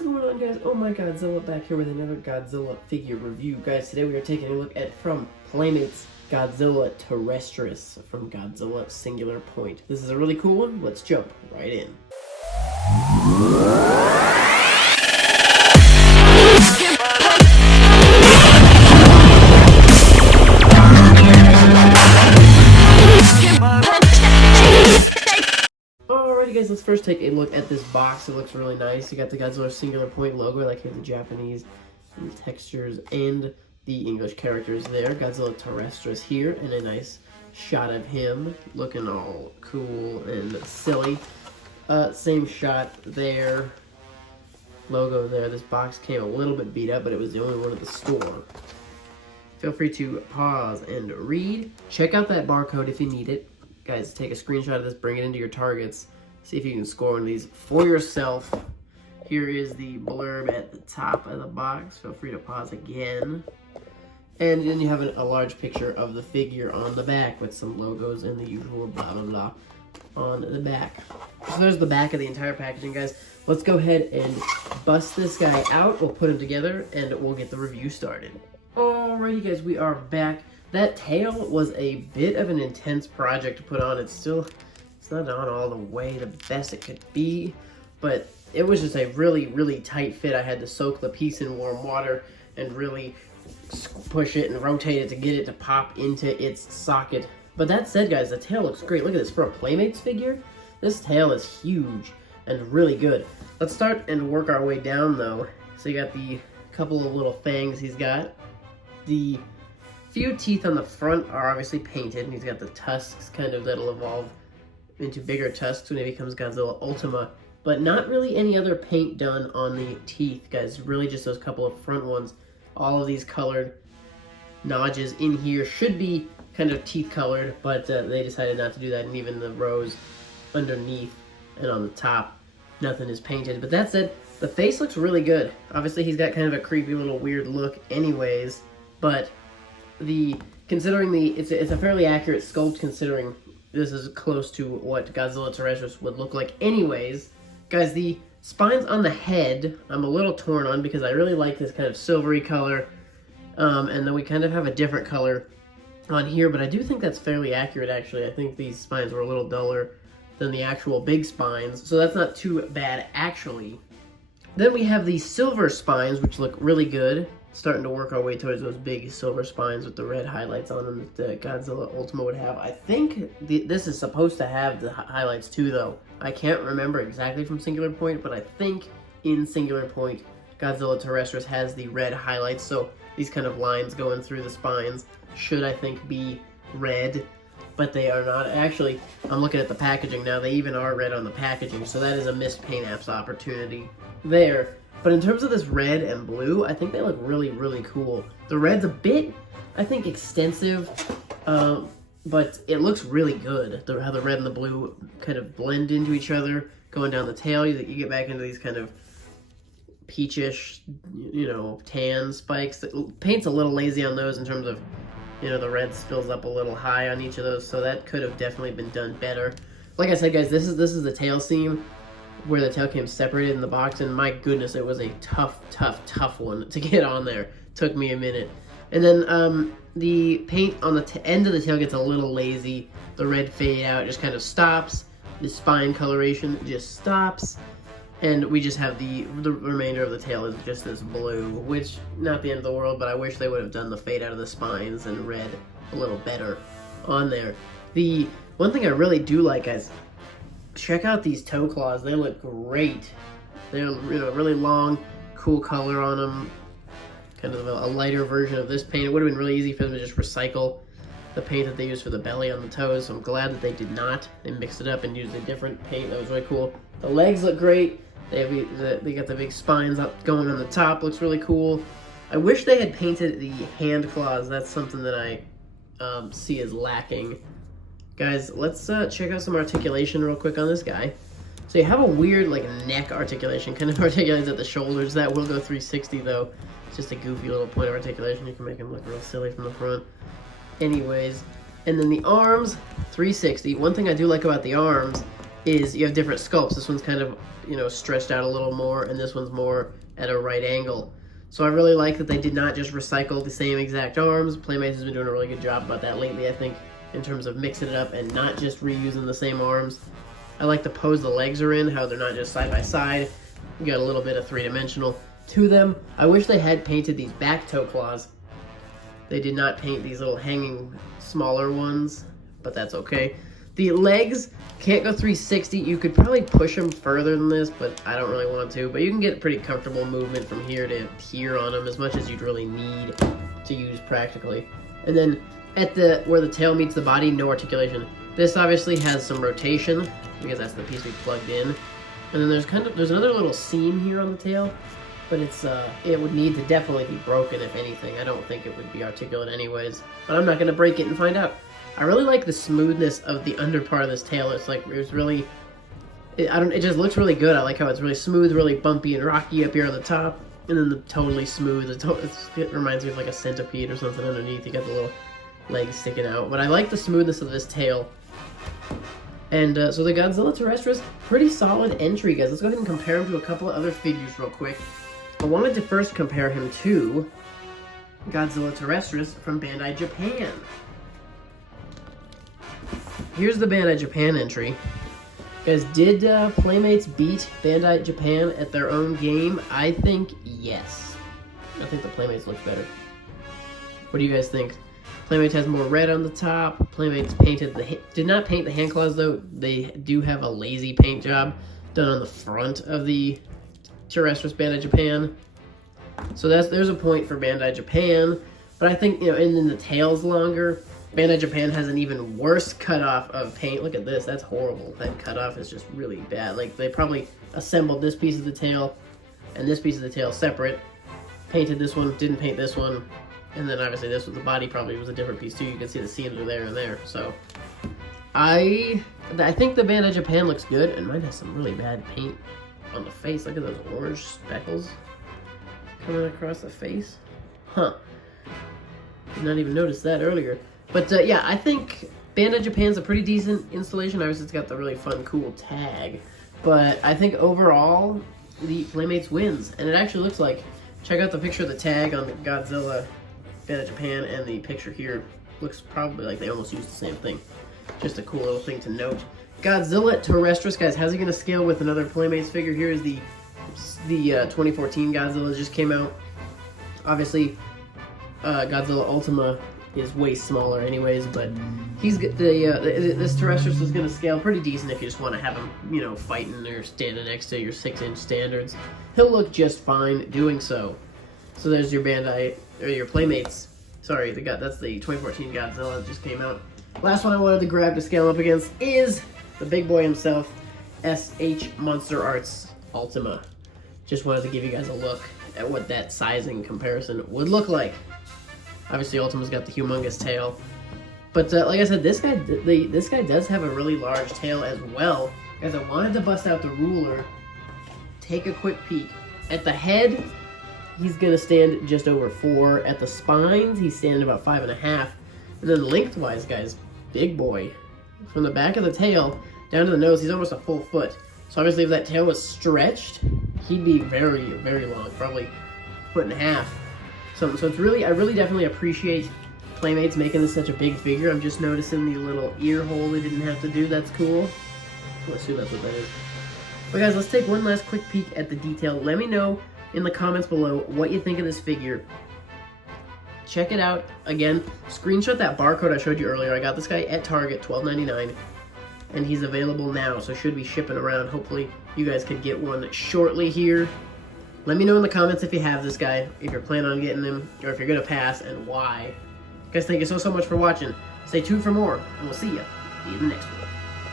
What's going on, guys? Oh my Godzilla, back here with another Godzilla figure review. Guys, today we are taking a look at, from Playmates, Godzilla Terrestris from Godzilla Singular Point. This is a really cool one. Let's jump right in. Alrighty guys, let's first take a look at this box. It looks really nice. You got the Godzilla Singular Point logo, like here the Japanese and the textures and the English characters there. Godzilla Terrestris here, and a nice shot of him looking all cool and silly. Same shot there. Logo there. This box came a little bit beat up, but it was the only one at the store. Feel free to pause and read. Check out that barcode if you need it. Guys, take a screenshot of this, bring it into your targets. See if you can score one of these for yourself. Here is the blurb at the top of the box. Feel free to pause again. And then you have a large picture of the figure on the back with some logos and the usual blah blah blah on the back. So there's the back of the entire packaging, guys. Let's go ahead and bust this guy out. We'll put him together and we'll get the review started. Alrighty guys, we are back. That tail was a bit of an intense project to put on. It's not on all the way the best it could be, but it was just a really tight fit. I had to soak the piece in warm water and really push it and rotate it to get it to pop into its socket. But that said, guys, the tail looks great. Look at this. For a Playmates figure, this tail is huge and really good. Let's start and work our way down though. So you got the couple of little fangs he's got. The few teeth on the front are obviously painted, and he's got the tusks kind of that'll evolve into bigger tusks when he becomes Godzilla Ultima, but not really any other paint done on the teeth, guys. Really just those couple of front ones. All of these colored notches in here should be kind of teeth colored, but they decided not to do that, and even the rows underneath and on the top, nothing is painted. But that said, the face looks really good. Obviously he's got kind of a creepy little weird look anyways, but considering it's a fairly accurate sculpt, considering this is close to what Godzilla Terrestris would look like anyways. Guys, the spines on the head, I'm a little torn on because I really like this kind of silvery color. And then we kind of have a different color on here, but I do think that's fairly accurate actually. I think these spines were a little duller than the actual big spines, so that's not too bad actually. Then we have these silver spines, which look really good. Starting to work our way towards those big silver spines with the red highlights on them that Godzilla Ultima would have. I think this is supposed to have the highlights too, though. I can't remember exactly from Singular Point, but I think in Singular Point, Godzilla Terrestris has the red highlights, so these kind of lines going through the spines should, I think, be red, but they are not. Actually, I'm looking at the packaging now. They even are red on the packaging, so that is a missed paint apps opportunity there. But in terms of this red and blue, I think they look really cool. The red's a bit, I think, extensive, but it looks really good. How the red and the blue kind of blend into each other, going down the tail. You get back into these kind of peachish, tan spikes. The paint's a little lazy on those in terms of, the red spills up a little high on each of those, so that could have definitely been done better. Like I said, guys, this is the tail seam, where the tail came separated in the box, and my goodness, it was a tough one to get on there. Took me a minute. And then the paint on the end of the tail gets a little lazy. The red fade out just kind of stops. The spine coloration just stops. And we just have the remainder of the tail is just this blue, which, not the end of the world, but I wish they would have done the fade out of the spines and red a little better on there. The one thing I really do like, guys, check out these toe claws. They look great. They're really long, cool color on them. Kind of a lighter version of this paint. It would have been really easy for them to just recycle the paint that they used for the belly on the toes, so I'm glad that they did not. They mixed it up and used a different paint. That was really cool. The legs look great. They got the big spines up going on the top. Looks really cool. I wish they had painted the hand claws. That's something that I see as lacking. Guys, let's check out some articulation real quick on this guy. So you have a weird neck articulation, kind of articulates at the shoulders. That will go 360 though. It's just a goofy little point of articulation. You can make him look real silly from the front. Anyways, and then the arms, 360. One thing I do like about the arms is you have different sculpts. This one's kind of, you know, stretched out a little more, and this one's more at a right angle. So I really like that they did not just recycle the same exact arms. Playmates has been doing a really good job about that lately, I think, in terms of mixing it up and not just reusing the same arms. I like the pose the legs are in, how they're not just side by side. You got a little bit of three-dimensional to them. I wish they had painted these back toe claws. They did not paint these little hanging smaller ones, but that's okay. The legs can't go 360. You could probably push them further than this, but I don't really want to. But you can get pretty comfortable movement from here to here on them, as much as you'd really need to use practically. And then at where the tail meets the body, no articulation. This obviously has some rotation because that's the piece we plugged in. And then there's another little seam here on the tail, but it would need to definitely be broken if anything. I don't think it would be articulate anyways, but I'm not gonna break it and find out. I really like the smoothness of the under part of this tail. It's like it just looks really good. I like how it's really smooth, really bumpy and rocky up here on the top, and then the totally smooth. It reminds me of like a centipede or something underneath. You got the little legs sticking out, but I like the smoothness of this tail. And so the Godzilla Terrestris, pretty solid entry, guys. Let's go ahead and compare him to a couple of other figures real quick. I wanted to first compare him to Godzilla Terrestris from Bandai Japan. Here's the Bandai Japan entry. Guys, did Playmates beat Bandai Japan at their own game? I think yes. I think the Playmates look better. What do you guys think? Playmates has more red on the top. Playmates did not paint the hand claws though. They do have a lazy paint job done on the front of the Terrestris Bandai Japan. So there's a point for Bandai Japan. But I think, you know, and then the tail's longer. Bandai Japan has an even worse cutoff of paint. Look at this, that's horrible. That cutoff is just really bad. Like, they probably assembled this piece of the tail and this piece of the tail separate. Painted this one, didn't paint this one. And then obviously this with the body probably was a different piece too. You can see the seams are there and there. So I think the Bandai Japan looks good, and mine has some really bad paint on the face. Look at those orange speckles coming across the face. Huh. Did not even notice that earlier. But yeah, I think Bandai Japan's a pretty decent installation. Obviously it's got the really fun, cool tag. But I think overall, the Playmates wins. And it actually looks like, check out the picture of the tag on the Godzilla Bandai Japan, and the picture here looks probably like they almost used the same thing. Just a cool little thing to note. Godzilla Terrestris, guys, how's he going to scale with another Playmates figure? Here is the 2014 Godzilla just came out. Obviously, Godzilla Ultima is way smaller anyways, but this Terrestris is going to scale pretty decent if you just want to have him, you know, fighting or standing next to your 6-inch standards. He'll look just fine doing so. So there's your Bandai, or your Playmates. Sorry, that's the 2014 Godzilla that just came out. Last one I wanted to grab to scale up against is the big boy himself, SH Monster Arts Ultima. Just wanted to give you guys a look at what that sizing comparison would look like. Obviously, Ultima's got the humongous tail. But like I said, this guy does have a really large tail as well. Guys, I wanted to bust out the ruler, take a quick peek. At the head, he's going to stand just over 4. At the spines, he's standing about 5.5. And then lengthwise, guys, big boy. From the back of the tail down to the nose, he's almost a full foot. So obviously, if that tail was stretched, he'd be very, very long, probably 1.5 feet. So it's really, I really definitely appreciate Playmates making this such a big figure. I'm just noticing the little ear hole they didn't have to do. That's cool. Let's assume that's what that is. But guys, let's take one last quick peek at the detail. Let me know in the comments below what you think of this figure. Check it out. Again, screenshot that barcode I showed you earlier. I got this guy at Target, $12.99, and he's available now, so should be shipping around. Hopefully you guys could get one shortly here. Let me know in the comments if you have this guy, if you're planning on getting him, or if you're gonna pass, and why. Guys, thank you so much for watching. Stay tuned for more, and we'll see you in the next one.